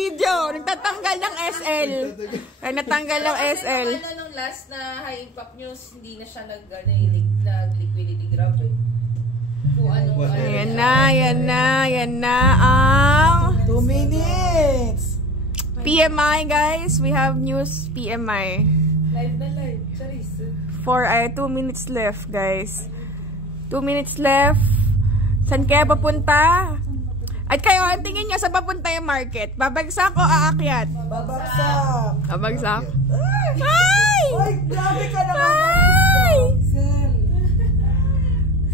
video. Nagtatanggal ng SL. Ay, natanggal ng SL. Ano nung last na high impact news, hindi na siya nag-liquidity grab eh. Kung ano. Yan na ang 2 minutes. PMI, guys. We have news PMI. Live na live. Charis. 2 minutes left, guys. 2 minutes left. Saan kaya papunta? At kayo, ang tingin nyo sa papunta yung market? Babagsak o aakyat? Babagsak. Babagsak. Ay! Ay, grabe ka naman. Ay!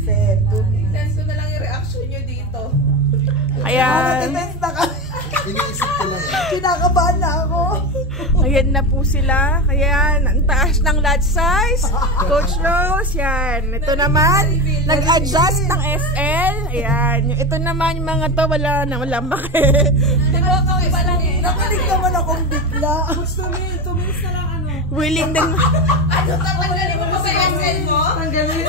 Sel, 2 minutes. Sense ko na lang yung reaction nyo dito. Ayan. Defense na kami. Iniisip ko lang. Kinakabahan na ako. Ayan na po sila. Ayan, ang taas ng lot size. Coach Rose, yan. Ito naman, nag-adjust ng SL. Ayan. Ito naman, yung mga to, walang baki. Nakinig naman akong bigla. 2 minutes na lang ano. Willing din. Ano, tatanggalin mo pa sa SL mo? Tanggalin.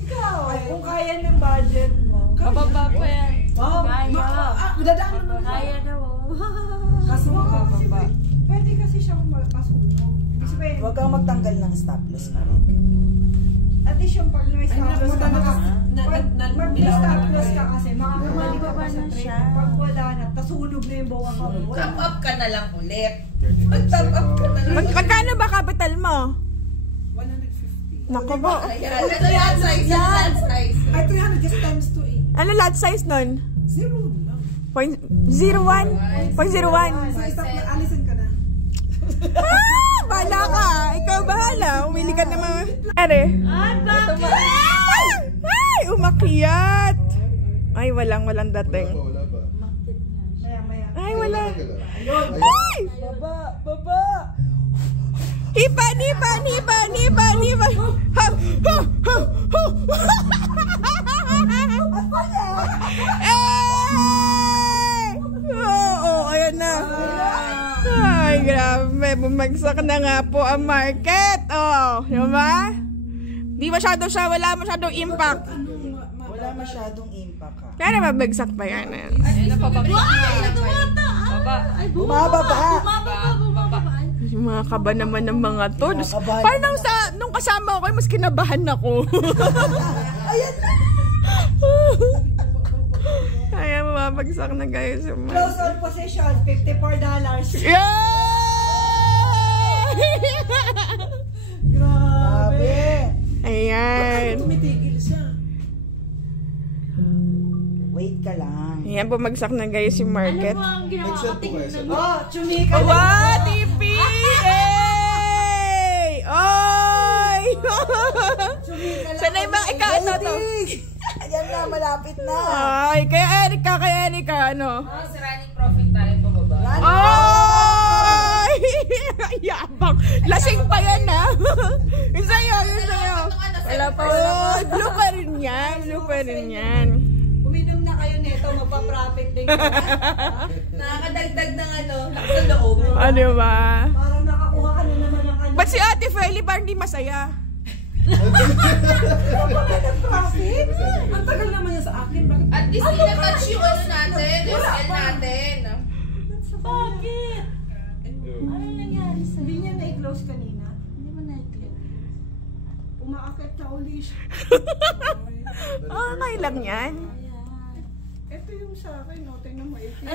Ikaw, kung kaya ng budget mo. Kababa pa yan. Wow. Dadaan naman. Kaya daw. Kaso makababa. Pwede kasi siyang masunog. Ibig sabihin, Huwag kang magtanggal ng stop loss pa rin. at least yung pag may stop loss ka, pag may stop loss ka kasi, makakamali ka pa sa trade. Pag wala na, tasunog na yung buong account. Top up ka na lang ulit. Mag-top up ka na lang. Magkano ba capital mo? 150. Naku po. Ayan, ano lot size? Lot size. Ay, 300 just times 2 eh. Ano lot size nun? 0 lang. 0.01? 0.01? So, stop na, alisan ka na. Bahala ka. Ikaw bahala. Umili ka naman. Ere. Ay, umakyat. Ay, walang dating. Wala ba? Maya. Ay, wala. Ayun. Ay! Baba. Hipan. Oo, ayan na. Ay, grabe. Bumagsak na nga po ang market. Oh, diba? Wala masyadong impact. Wala masyadong impact ha. Kaya mabagsak pa yan. Bumababa. Yung mga kaba naman ng mga to. Kinakabahan Parang nung kasama ko, mas kinabahan ako. Ayan na. Kaya mababagsak na guys. Close on position, $54. Yay! Grabe. Ayan. Tumitigil siya. Wait ka lang. Ayan, bumagsak na guys yung market. Excel po kayo sa Oh, chumika na. Wow, TV! Hey! Oy! Sana yung mga ito. Ayan na, malapit na. Ay, kaya Erika, ano? Si running profit tayo pababa. Ay! Yabang! Lasing pa yan, ha? Yung sa'yo. Wala pa. Blue pa rin yan. Uminom na kayo nito, magpa-profit din kayo. Nakakadagdag ng lakas ng loob. Ano ba? Parang nakakuha ka na naman ng ano. Ba't si Ate Feli parang di masaya? Profit? Ang tagal naman yan sa akin. Bakit? At least na-touch yung natin, SL natin. Bakit? Ano nangyari sa... Hindi niya na-close kanina. Hindi mo na-close. Umaakit na uli siya. Okay lang yan. Ito yung sa akin, no? Tingnan mo, 18.